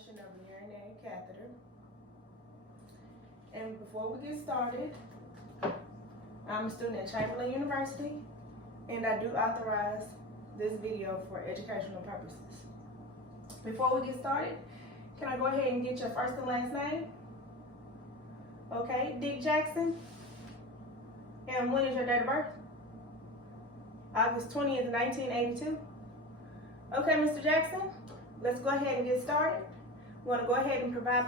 establishing of a urinary catheter. And before we get started, I'm a student at Chamberlain University, and I do authorize this video for educational purposes. Before we get started, can I go ahead and get your first and last name? Okay, Dick Jackson. And when is your date of birth? August 20th, 1982. Okay, Mr. Jackson, let's go ahead and get started. We want to go ahead and provide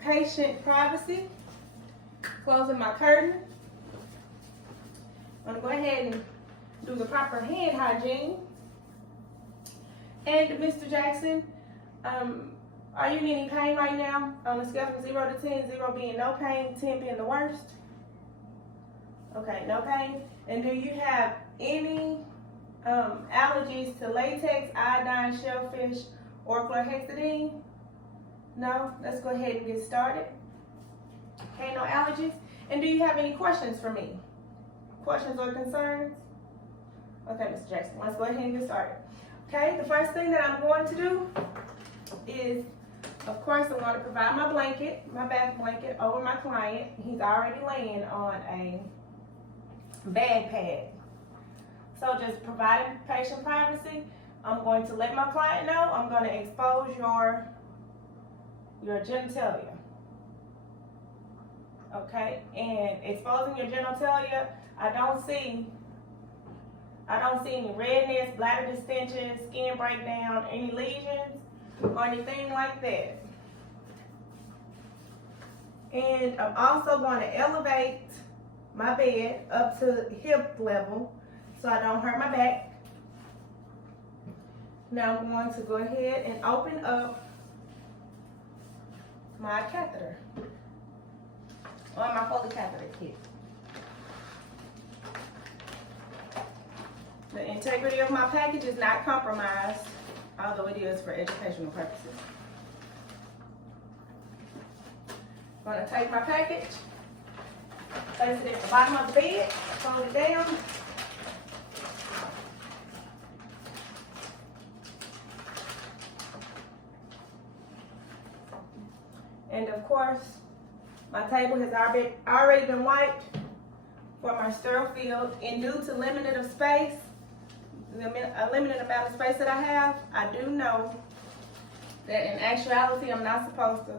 patient privacy. Closing my curtain. I'm going to go ahead and do the proper hand hygiene. And Mr. Jackson, are you in any pain right now? On a scale from 0 to 10, 0 being no pain, 10 being the worst? Okay, no pain. And do you have any allergies to latex, iodine, shellfish, or chlorhexidine? No? Let's go ahead and get started. Okay, no allergies. And do you have any questions for me? Questions or concerns? Okay, Mr. Jackson, let's go ahead and get started. Okay, the first thing that I'm going to do is, of course, I'm going to provide my blanket, my bath blanket, over my client. He's already laying on a bed pad. So just providing patient privacy, I'm going to let my client know I'm going to expose your genitalia. Okay, and exposing your genitalia, I don't see any redness, bladder distension, skin breakdown, any lesions, or anything like that. And I'm also going to elevate my bed up to hip level so I don't hurt my back. Now I'm going to go ahead and open up my catheter, or my Foley Catheter kit. The integrity of my package is not compromised, although it is for educational purposes. I'm going to take my package, place it at the bottom of the bed, fold it down. And of course, my table has already been wiped for my sterile field, and due to limited space, a limited amount of space that I have, I do know that in actuality I'm not supposed to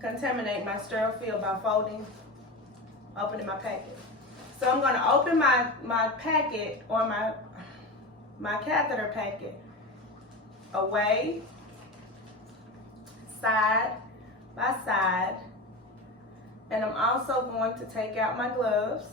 contaminate my sterile field by opening my packet. So I'm going to open my packet, or my catheter packet, away, side by side, and I'm also going to take out my gloves.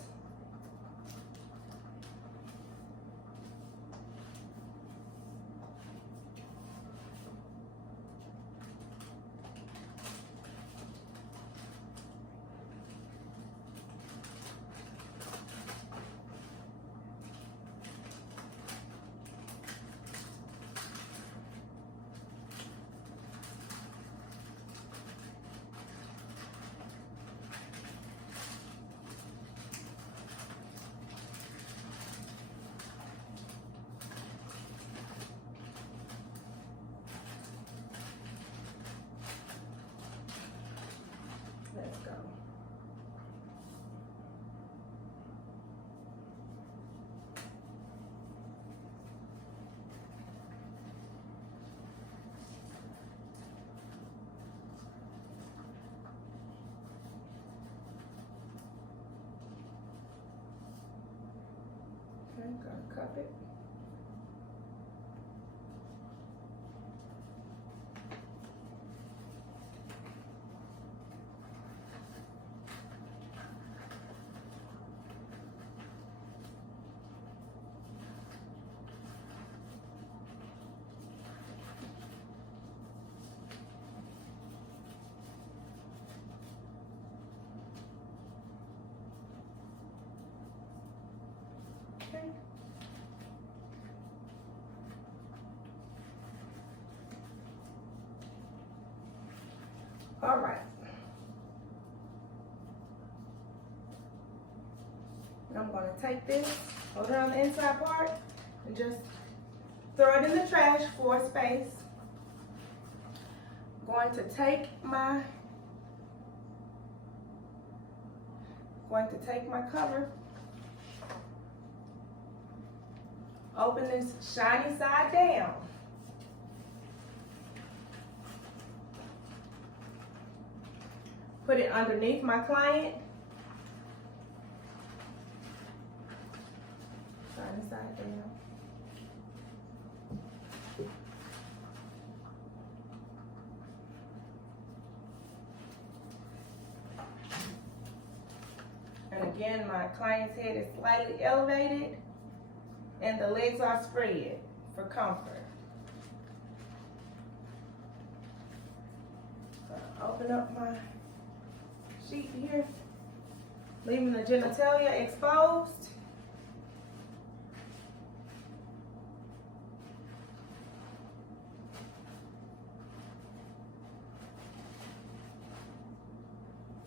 Let's go. Okay, gonna cup it. Okay. All right. I'm going to take this, hold it on the inside part, and just throw it in the trash for space. I'm going to take my cover, open this shiny side down. Put it underneath my client. Shiny side down. And again, my client's head is slightly elevated and the legs are spread for comfort. So open up my sheet here, leaving the genitalia exposed.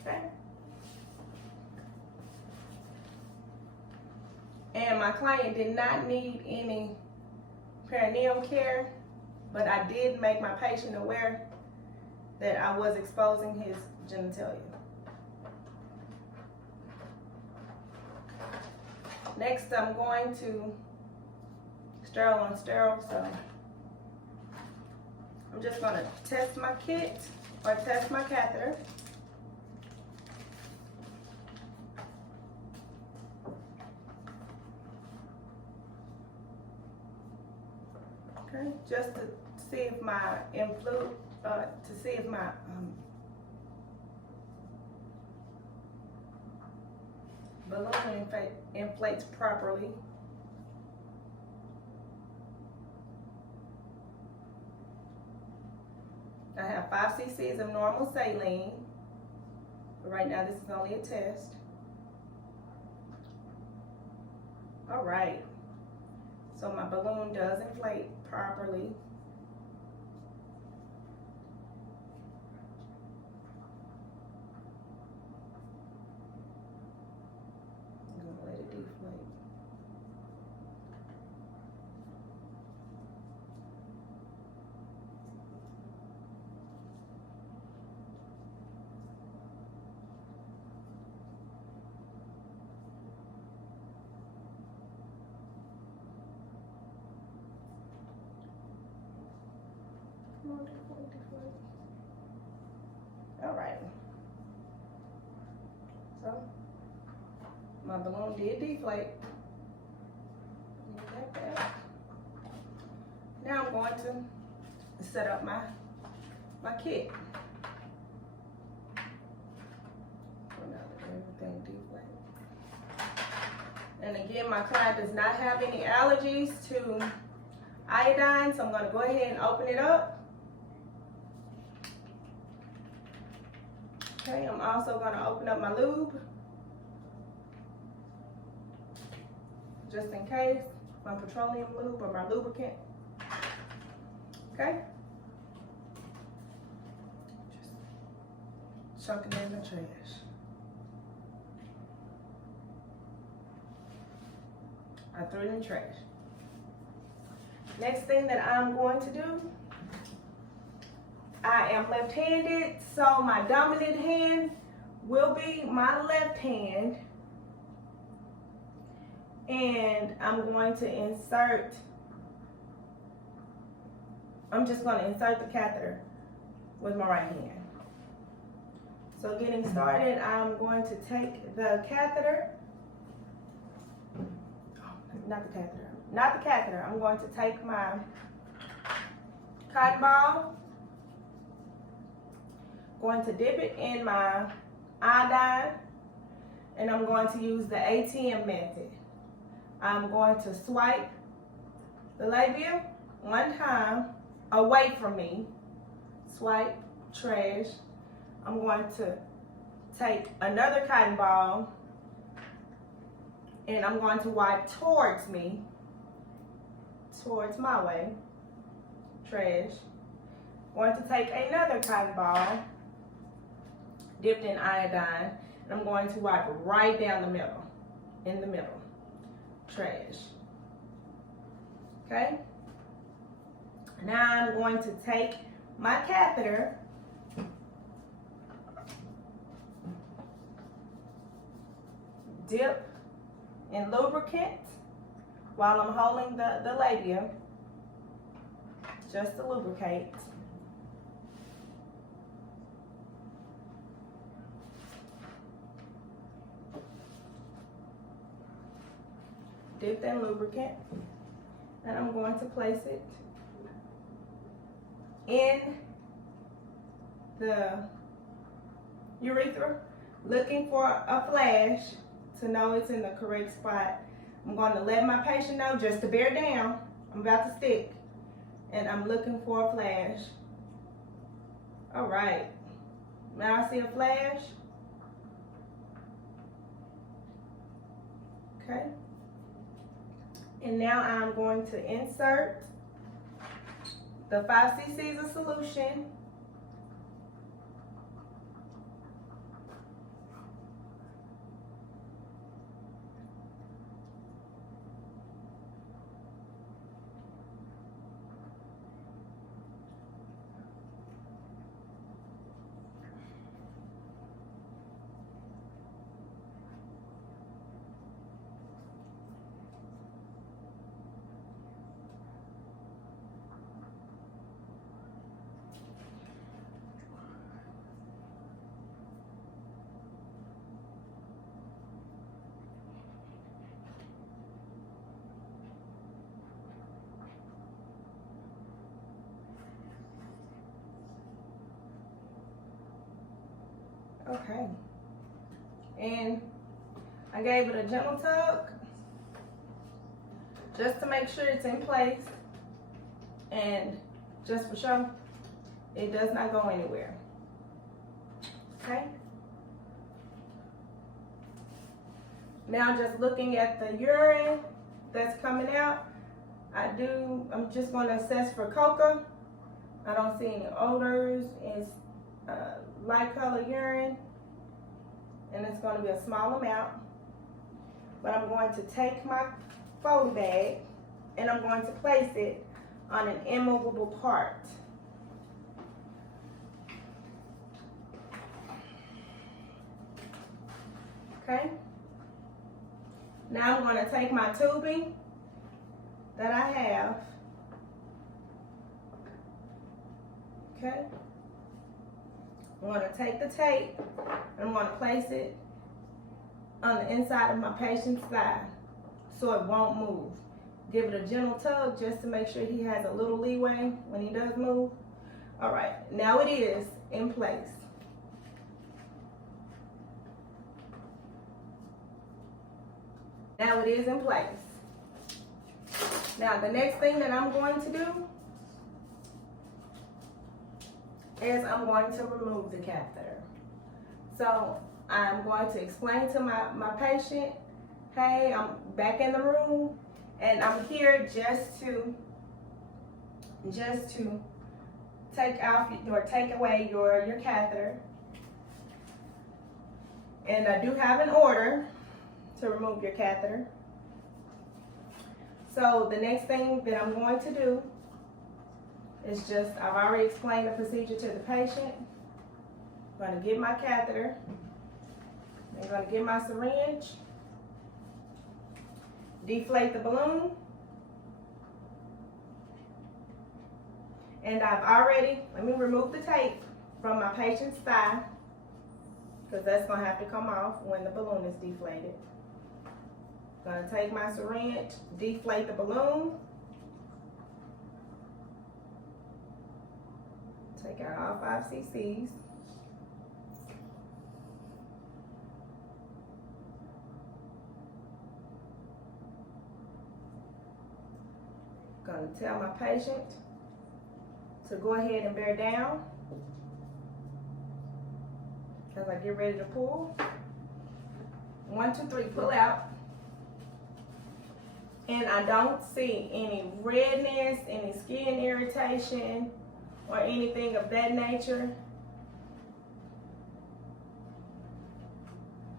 Okay. And my client did not need any perineal care, but I did make my patient aware that I was exposing his genitalia. Next, I'm going to sterile on sterile, so I'm just going to test my kit or test my catheter. Okay, just to see if my balloon inflates properly. I have 5 cc's of normal saline, but right now this is only a test. All right, so my balloon does inflate properly. Let it deflate. All right. So my balloon did deflate. Now I'm going to set up my kit. Everything deflated. And again, my client does not have any allergies to iodine, so I'm going to go ahead and open it up. Okay, I'm also going to open up my lube, just in case, my petroleum lube or my lubricant. Okay? Just chuck it in the trash. I threw it in the trash. Next thing that I'm going to do, I am left-handed, so my dominant hand will be my left hand. And I'm going to insert, I'm just going to insert the catheter with my right hand. So getting started, I'm going to take the catheter, not the catheter, I'm going to take my cotton ball, going to dip it in my iodine, and I'm going to use the ATM method. I'm going to swipe the labia one time away from me, swipe, trash. I'm going to take another cotton ball and I'm going to wipe towards me, towards my way, trash. I'm going to take another cotton ball dipped in iodine, and I'm going to wipe right down the middle, in the middle, trash. Okay? Now I'm going to take my catheter dip in lubricant while I'm holding the labia, just to lubricate. Dip in lubricant, and I'm going to place it in the urethra, looking for a flash to know it's in the correct spot. I'm going to let my patient know just to bear down. I'm about to stick, and I'm looking for a flash. All right, now I see a flash. Okay, and now I'm going to insert the 5 cc's of solution Okay, and I gave it a gentle tug just to make sure it's in place, and just for sure it does not go anywhere. Okay, now just looking at the urine that's coming out, I'm just going to assess for coca. I don't see any odors. It's light color urine, and it's going to be a small amount. But I'm going to take my Foley bag and I'm going to place it on an immovable part. Okay, now I'm going to take my tubing that I have. Okay, I'm going to take the tape and I'm going to place it on the inside of my patient's thigh so it won't move. Give it a gentle tug just to make sure he has a little leeway when he does move. All right, now it is in place. Now it is in place. Now the next thing that I'm going to do is I'm going to remove the catheter. So I'm going to explain to my patient, hey, I'm back in the room and I'm here just to take off or take away your catheter. And I do have an order to remove your catheter. So the next thing that I'm going to do is I've already explained the procedure to the patient. I'm going to get my catheter. I'm going to get my syringe, deflate the balloon, and let me remove the tape from my patient's thigh, because that's going to have to come off when the balloon is deflated. I'm going to take my syringe, deflate the balloon, take out all 5 cc's. Going to tell my patient to go ahead and bear down as I get ready to pull. 1, 2, 3, pull out. And I don't see any redness, any skin irritation, or anything of that nature.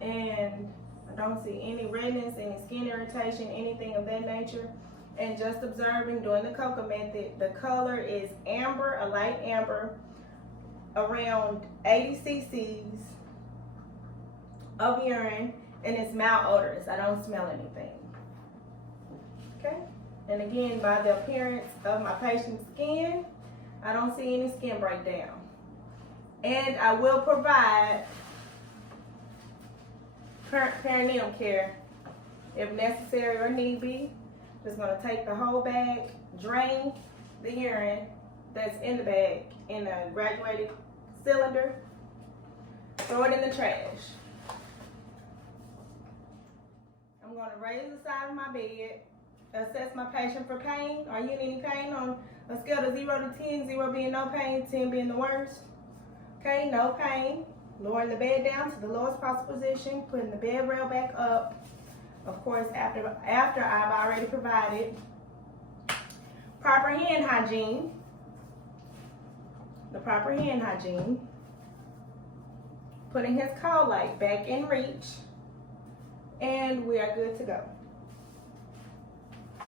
And I don't see any redness, any skin irritation, anything of that nature. And just observing, doing the coca method, the color is amber, a light amber, around 80 cc's of urine, and it's malodorous. I don't smell anything. Okay? And again, by the appearance of my patient's skin, I don't see any skin breakdown. And I will provide perinatal care if necessary or need be. Just gonna take the whole bag, drain the urine that's in the bag in a graduated cylinder, throw it in the trash. I'm gonna raise the side of my bed, assess my patient for pain. Are you in any pain on a scale of 0 to 10, 0 being no pain, 10 being the worst? Okay, no pain. Lowering the bed down to the lowest possible position, putting the bed rail back up. Of course, after I've already provided proper hand hygiene, the proper hand hygiene, putting his call light back in reach, and we are good to go.